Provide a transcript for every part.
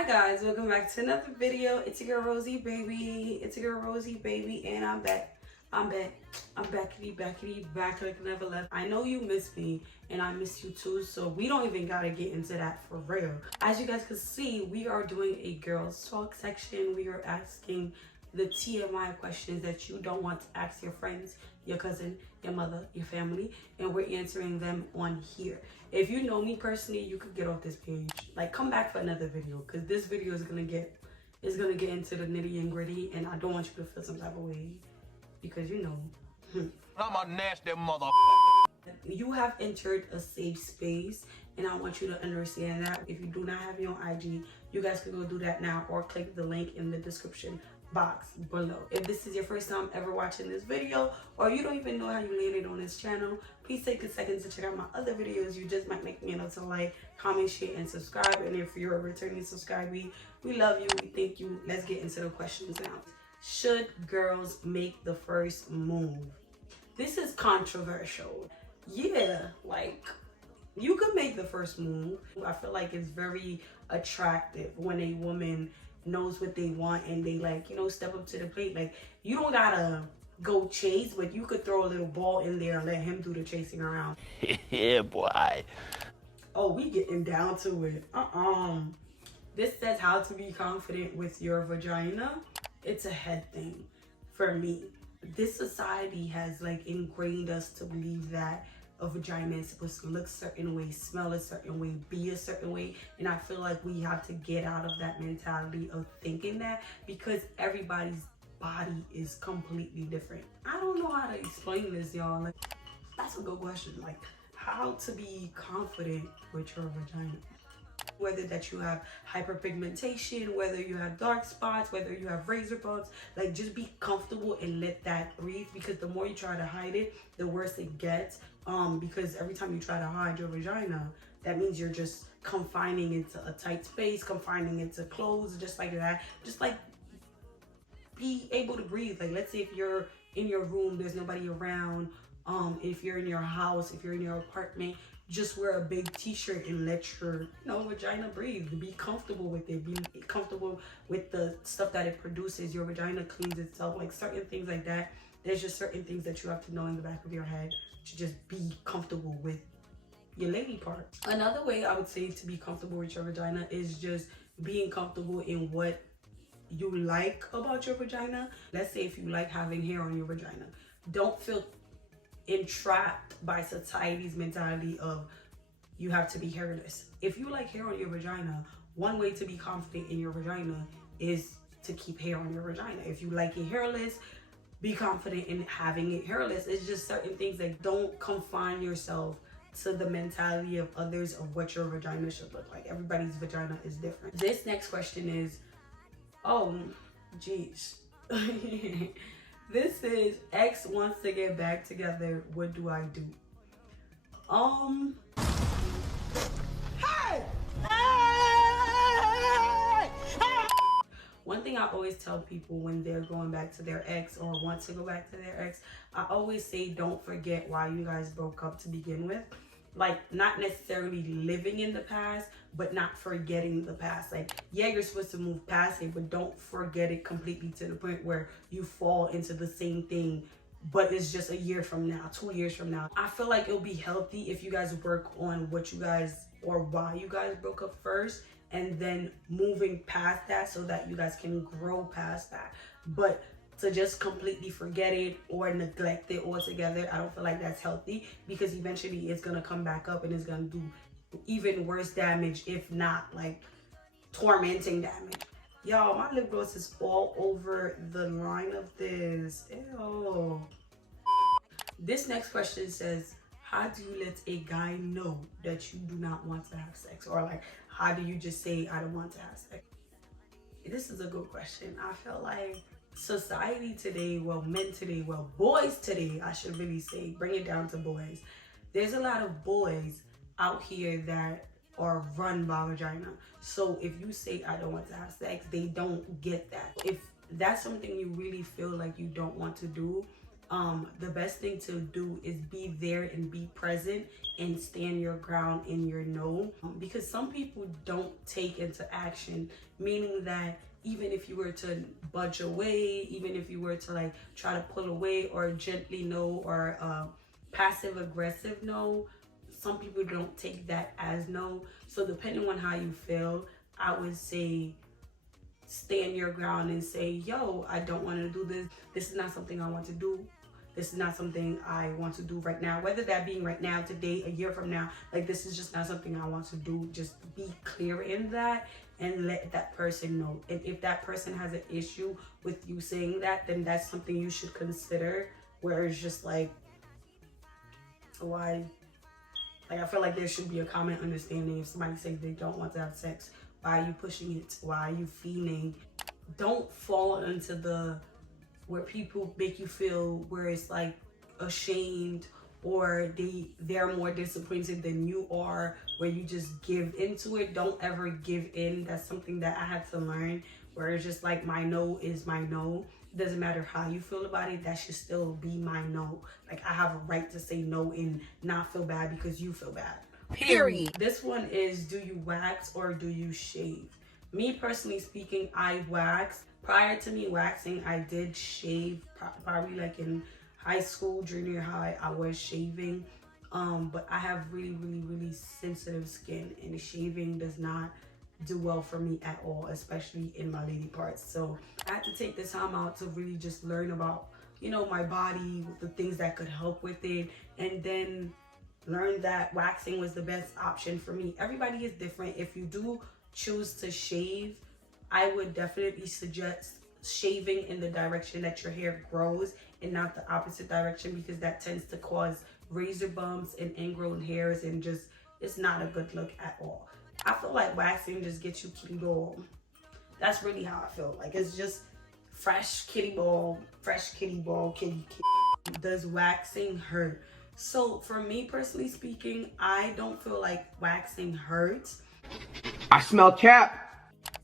Hi guys, welcome back to another video. It's your girl Rozee, baby. It's your girl Rozee, baby, and I'm back. I'm back like never left. I know you miss me, and I miss you too, so we don't even gotta get into that for real. As you guys can see, we are doing a girls talk section. We are asking the TMI questions that you don't want to ask your friends, your cousin, your mother, your family, and we're answering them on here. If you know me personally, you could get off this page. Like, come back for another video, because this video is gonna get into the nitty and gritty, and I don't want you to feel some type of way, because you know. I'm a nasty motherfucker. You have entered a safe space, and I want you to understand that. If you do not have me on IG, you guys can go do that now, or click the link in the description box below. If this is your first time ever watching this video, or you don't even know how you landed on this channel, please take a second to check out my other videos. You just might make me a note to like, comment, share, and subscribe. And if you're a returning subscriber, we love you, we thank you. Let's get into the questions now. Should girls make the first move? This is controversial. Yeah, like, you could make the first move. I feel like it's very attractive when a woman knows what they want and they, like, you know, step up to the plate. Like, you don't gotta go chase, but you could throw a little ball in there and let him do the chasing around. Yeah, boy. Oh, we getting down to it. This says how to be confident with your vagina. It's a head thing for me. This society has, like, ingrained us to believe that a vagina is supposed to look a certain way, smell a certain way, be a certain way. And I feel like we have to get out of that mentality of thinking that, because everybody's body is completely different. I don't know how to explain this, y'all. Like, that's a good question. Like, how to be confident with your vagina. Whether that you have hyperpigmentation, whether you have dark spots, whether you have razor bumps, like, just be comfortable and let that breathe, because the more you try to hide it, the worse it gets. Because every time you try to hide your vagina, that means you're just confining it to a tight space, confining it to clothes, just like that. Just, like, be able to breathe. Like, let's say if you're in your room, there's nobody around. If you're in your house, if you're in your apartment, just wear a big t-shirt and let your, you know, vagina breathe. Be comfortable with it. Be comfortable with the stuff that it produces. Your vagina cleans itself. Like, certain things like that. There's just certain things that you have to know in the back of your head to just be comfortable with your lady part. Another way I would say to be comfortable with your vagina is just being comfortable in what you like about your vagina. Let's say if you like having hair on your vagina, don't feel entrapped by society's mentality of you have to be hairless. If you like hair on your vagina, one way to be confident in your vagina is to keep hair on your vagina. If you like it hairless, be confident in having it hairless. It's just certain things that don't confine yourself to the mentality of others of what your vagina should look like. Everybody's vagina is different. This next question is, oh, geez. This is, ex wants to get back together. What do I do? Hey! One thing I always tell people when they're going back to their ex or want to go back to their ex, I always say don't forget why you guys broke up to begin with. Like, not necessarily living in the past, but not forgetting the past. Like, yeah, you're supposed to move past it, but don't forget it completely to the point where you fall into the same thing, but it's just a year from now, 2 years from now. I feel like it'll be healthy if you guys work on what you guys, or why you guys broke up first, and then moving past that so that you guys can grow past that. But to just completely forget it or neglect it altogether, I don't feel like that's healthy, because eventually it's gonna come back up and it's gonna do even worse damage, if not, like, tormenting damage. Y'all, my lip gloss is all over the line of this. Ew. This next question says, how do you let a guy know that you do not want to have sex? Or, like, how do you just say, I don't want to have sex? This is a good question. I feel like society today, well, men today, well, boys today, I should really say, bring it down to boys. There's a lot of boys out here that are run by vagina. So if you say, I don't want to have sex, they don't get that. If that's something you really feel like you don't want to do, the best thing to do is be there and be present and stand your ground in your no, because some people don't take into action, meaning that even if you were to budge away, even if you were to like try to pull away or gently no, or passive aggressive no, some people don't take that as no. So depending on how you feel, I would say stand your ground and say, yo, I don't want to do this. This is not something I want to do. This is not something I want to do right now. Whether that being right now, today, a year from now, like this is just not something I want to do. Just be clear in that and let that person know. And if that person has an issue with you saying that, then that's something you should consider, where it's just like, why? Like, I feel like there should be a common understanding. If somebody says they don't want to have sex, why are you pushing it? Why are you feeling? Don't fall into the where people make you feel where it's like ashamed, or they're more disappointed than you are, where you just give into it. Don't ever give in. That's something that I had to learn, where it's just like, my no is my no. It doesn't matter how you feel about it, that should still be my no. Like, I have a right to say no and not feel bad because you feel bad. Period. This one is, do you wax or do you shave? Me personally speaking, I wax. Prior to me waxing, I did shave, probably like in high school, junior high, I was shaving. But I have really sensitive skin, and shaving does not do well for me at all, especially in my lady parts. So I had to take this time out to really just learn about, you know, my body, the things that could help with it, and then learn that waxing was the best option for me. Everybody is different. If you do choose to shave, I would definitely suggest shaving in the direction that your hair grows and not the opposite direction, because that tends to cause razor bumps and ingrown hairs, and just, it's not a good look at all. I feel like waxing just gets you kitty ball. That's really how I feel. Like, it's just fresh kitty ball, kitty. Does waxing hurt? So for me personally speaking, I don't feel like waxing hurts. I smell cap.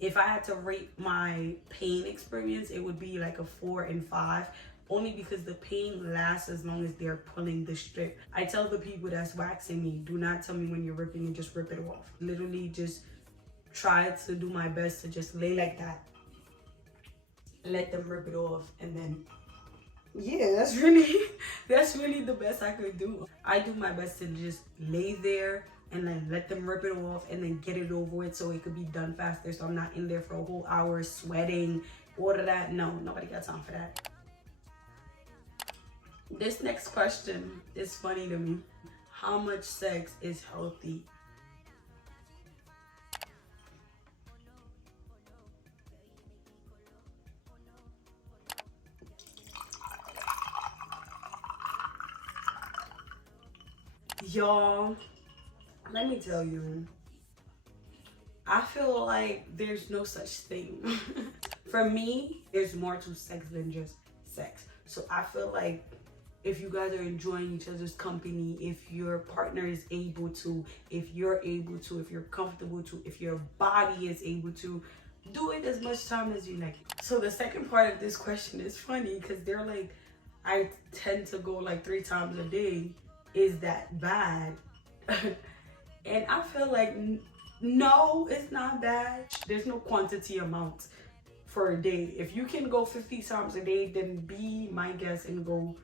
If I had to rate my pain experience, it would be like a 4 and 5, only because the pain lasts as long as they're pulling the strip. I tell the people that's waxing me, do not tell me when you're ripping and just rip it off. Literally just try to do my best to just lay like that. Let them rip it off, and then yeah, that's really the best I could do. I do my best to just lay there and then let them rip it off and then get it over with, so it could be done faster, so I'm not in there for a whole hour sweating, all of that. No, nobody got time for that. This next question is funny to me. How much sex is healthy? Y'all, let me tell you, I feel like there's no such thing. For me, there's more to sex than just sex. So I feel like if you guys are enjoying each other's company, if your partner is able to, if you're able to, if you're comfortable to, if your body is able to, do it as much time as you like. So the second part of this question is funny, because they're like, I tend to go like 3 times a day. Is that bad? And I feel like no, it's not bad. There's no quantity amount for a day. If you can go 50 times a day, then be my guest and go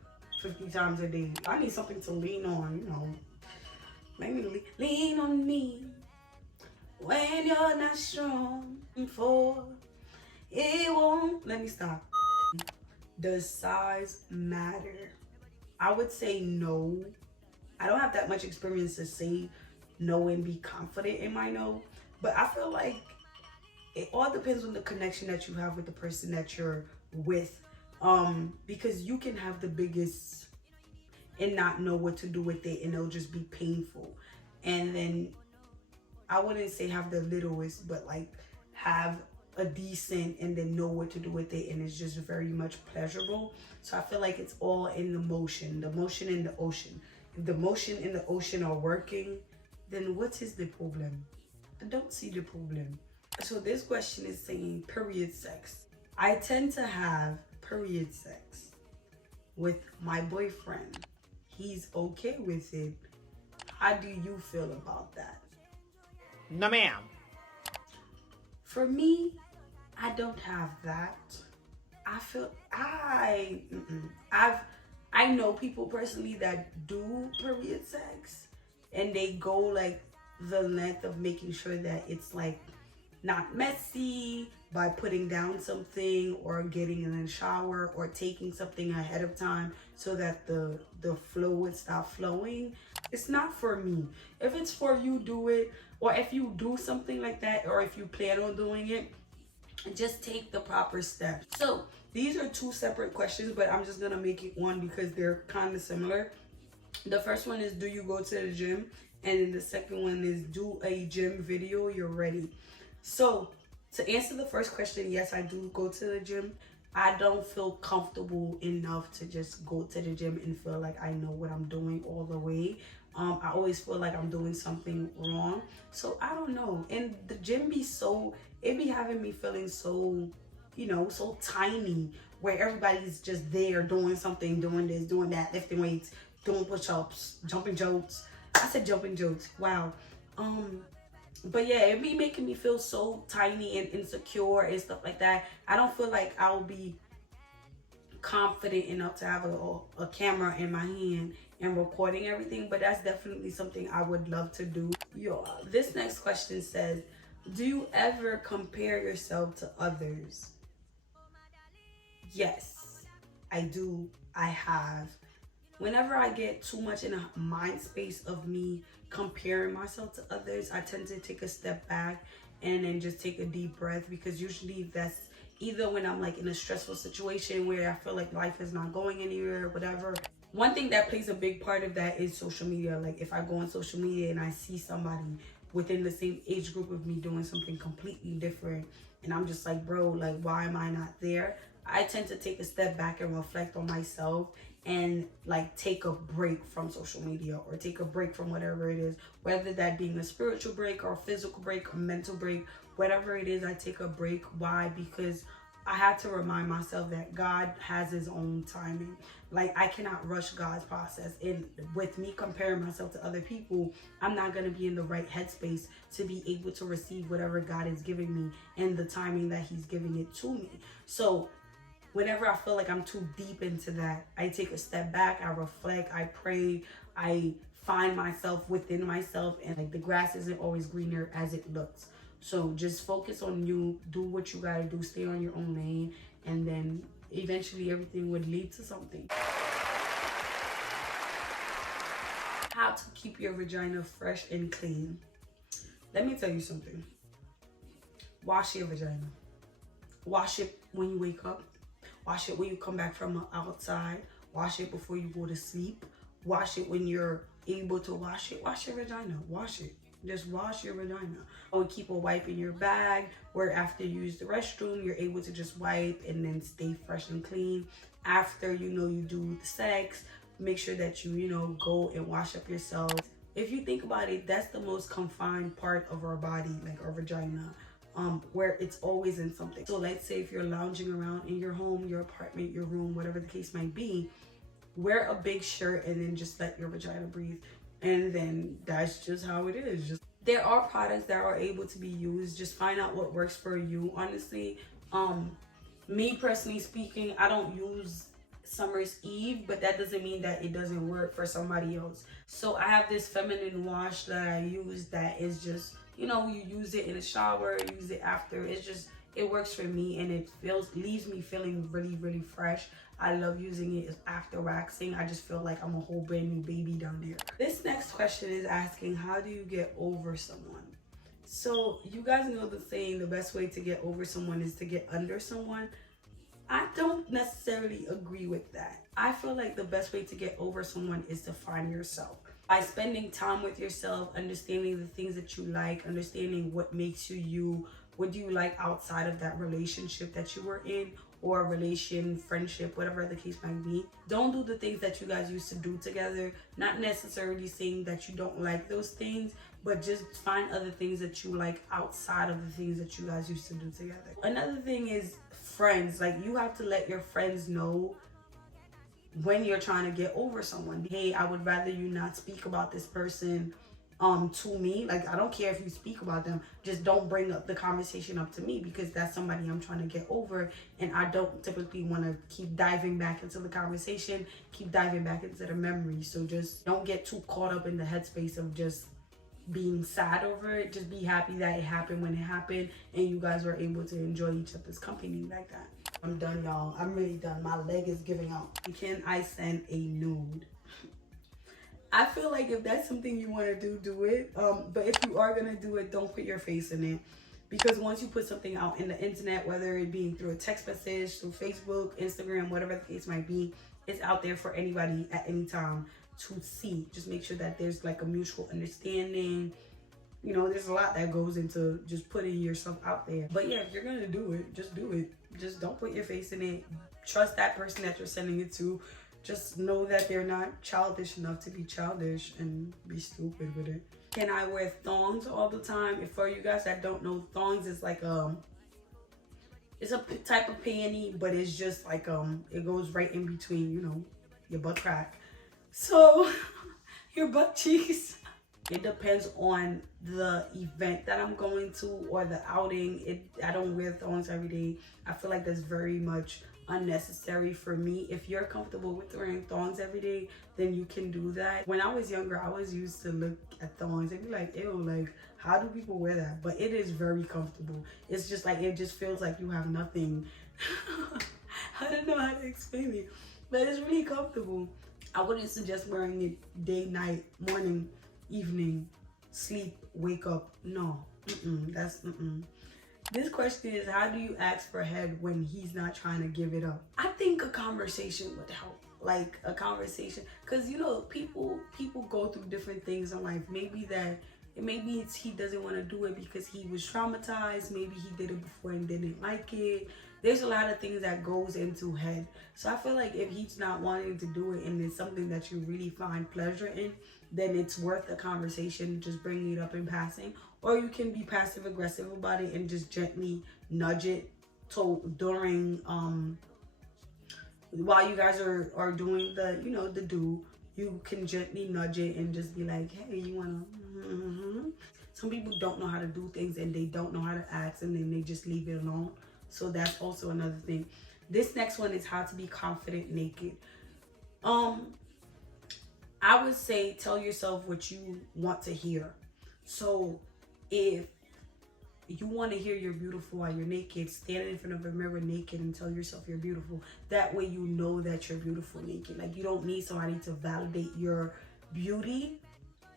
50 times a day. I need something to lean on, you know. Make me lean on me when you're not strong for it won't. Let me stop. Does size matter? I would say no. I don't have that much experience to say no and be confident in my no, but I feel like it all depends on the connection that you have with the person that you're with, because you can have the biggest and not know what to do with it, and it'll just be painful. And then I wouldn't say have the littlest, but like have a decent and then know what to do with it, and it's just very much pleasurable. So I feel like it's all in the motion in the ocean. If the motion in the ocean are working, then what is the problem? I don't see the problem. So this question is saying period sex. I tend to have period sex with my boyfriend. He's okay with it. How do you feel about that? No, ma'am. For me, I don't have that. I know people personally that do period sex, and they go like the length of making sure that it's like not messy by putting down something or getting in the shower or taking something ahead of time so that the flow would stop flowing. It's not for me. If it's for you, do it. Or if you do something like that, or if you plan on doing it, just take the proper steps. So these are two separate questions, but I'm just gonna make it one because they're kind of similar. The first one is, do you go to the gym? And then the second one is, do a gym video, you're ready. So to answer the first question, yes, I do go to the gym. I don't feel comfortable enough to just go to the gym and feel like I know what I'm doing all the way. I always feel like I'm doing something wrong. So I don't know. And the gym it be having me feeling so, so tiny, where everybody's just there doing something, doing this, doing that, lifting weights, doing push-ups, jumping jokes. I said jumping jokes. Wow. But yeah, it be making me feel so tiny and insecure and stuff like that. I don't feel like I'll be confident enough to have a camera in my hand and recording everything, but that's definitely something I would love to do. This next question says, do you ever compare yourself to others? Yes, I do. I have. Whenever I get too much in a mind space of me comparing myself to others, I tend to take a step back and then just take a deep breath, because usually that's either when I'm like in a stressful situation where I feel like life is not going anywhere or whatever. One thing that plays a big part of that is social media. Like if I go on social media and I see somebody within the same age group of me doing something completely different, and I'm just like, bro, like, why am I not there? I tend to take a step back and reflect on myself and like take a break from social media or take a break from whatever it is, whether that being a spiritual break or a physical break, a mental break, whatever it is, I take a break. Why? Because I had to remind myself that God has his own timing. Like I cannot rush God's process. And with me comparing myself to other people, I'm not going to be in the right headspace to be able to receive whatever God is giving me and the timing that he's giving it to me. So whenever I feel like I'm too deep into that, I take a step back, I reflect, I pray, I find myself within myself, and like the grass isn't always greener as it looks. So just focus on you, do what you gotta do, stay on your own lane, and then eventually everything would lead to something. How to keep your vagina fresh and clean. Let me tell you something. Wash your vagina. Wash it when you wake up. Wash it when you come back from outside. Wash it before you go to sleep. Wash it when you're able to wash it. Wash your vagina. Wash it. Just wash your vagina. I would keep a wipe in your bag where after you use the restroom, you're able to just wipe and then stay fresh and clean. After, you do the sex, make sure that you, go and wash up yourself. If you think about it, that's the most confined part of our body, like our vagina. Where it's always in something. So let's say if you're lounging around in your home, your apartment, your room, whatever the case might be, wear a big shirt and then just let your vagina breathe. And then that's just how it is. There are products that are able to be used. Just find out what works for you. Honestly, me personally speaking, I don't use Summer's Eve, but that doesn't mean that it doesn't work for somebody else. So I have this feminine wash that I use that is just, you use it in the shower, use it after. It works for me, and it leaves me feeling really, really fresh. I love using it after waxing. I just feel like I'm a whole brand new baby down there. This next question is asking, how do you get over someone? So you guys know the saying, the best way to get over someone is to get under someone. I don't necessarily agree with that. I feel like the best way to get over someone is to find yourself. By spending time with yourself, understanding the things that you like, understanding what makes you you, what do you like outside of that relationship that you were in, or friendship, whatever the case might be. Don't do the things that you guys used to do together. Not necessarily saying that you don't like those things, but just find other things that you like outside of the things that you guys used to do together. Another thing is friends. Like, you have to let your friends know when you're trying to get over someone. Hey, I would rather you not speak about this person to me. Like, I don't care if you speak about them, just don't bring up the conversation up to me, because that's somebody I'm trying to get over, and I don't typically want to keep diving back into the conversation, keep diving back into the memory. So just don't get too caught up in the headspace of just being sad over it. Just be happy that it happened when it happened, and you guys were able to enjoy each other's company like that. I'm done, y'all. I'm really done. My leg is giving out. Can I send a nude? I feel like if that's something you want to do, do it. But if you are going to do it, don't put your face in it. Because once you put something out in the internet, whether it be through a text message, through Facebook, Instagram, whatever the case might be, it's out there for anybody at any time to see. Just make sure that there's like a mutual understanding. You know, there's a lot that goes into just putting yourself out there. But yeah, if you're going to do it, just do it. Just don't put your face in it. Trust that person that you're sending it to. Just know that they're not childish enough to be childish and be stupid with it. Can I wear thongs all the time? And for you guys that don't know, thongs is like it's a type of panty, but it's just like it goes right in between, you know, your butt crack. So your butt cheeks. It depends on the event that I'm going to or the outing. I don't wear thongs every day. I feel like that's very much unnecessary for me. If you're comfortable with wearing thongs every day, then you can do that. When I was younger, I was used to look at thongs and be like, ew, like, how do people wear that? But it is very comfortable. It's just like, it just feels like you have nothing. I don't know how to explain it, but it's really comfortable. I wouldn't suggest wearing it day, night, morning, evening, sleep, wake up. No, This question is, how do you ask for head when he's not trying to give it up? I think a conversation would help. Like a conversation, because you know, people go through different things in life. Maybe he doesn't want to do it because he was traumatized. Maybe he did it before and didn't like it. There's a lot of things that goes into head. So I feel like if he's not wanting to do it and it's something that you really find pleasure in, then it's worth a conversation, just bringing it up in passing. Or you can be passive aggressive about it and just gently nudge it during while you guys are doing the, you know, the do. You can gently nudge it and just be like, hey, you wanna Some people don't know how to do things and they don't know how to ask, and then they just leave it alone. So that's also another thing. This next one is how to be confident naked. I would say tell yourself what you want to hear. So if you want to hear you're beautiful while you're naked, stand in front of a mirror naked and tell yourself you're beautiful. That way you know that you're beautiful naked. Like, you don't need somebody to validate your beauty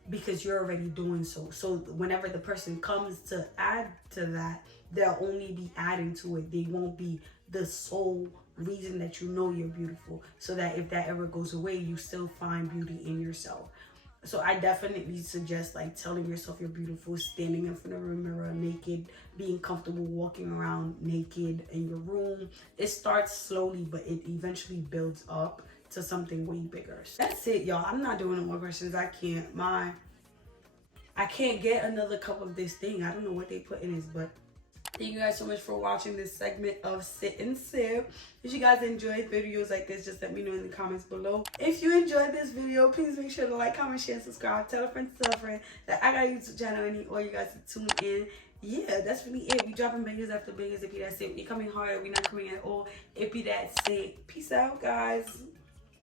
because you're already doing so. So whenever the person comes to add to that, they'll only be adding to it. They won't be the sole reason that you know you're beautiful. So that if that ever goes away, you still find beauty in yourself. So I definitely suggest like telling yourself you're beautiful, standing in front of a mirror naked, being comfortable walking around naked in your room. It starts slowly, but it eventually builds up to something way bigger. That's it, y'all. I'm not doing no more questions. I can't get another cup of this thing. I don't know what they put in this, but thank you guys so much for watching this segment of Sit and Sip. If you guys enjoyed videos like this, just let me know in the comments below. If you enjoyed this video, please make sure to like, comment, share, and subscribe. Tell a friend to tell a friend that I got a YouTube channel and I need all you guys to tune in. Yeah, that's really it. We dropping bangers after bangers. If you that's it, we coming hard, we not coming at all. If you that's it. Peace out, guys.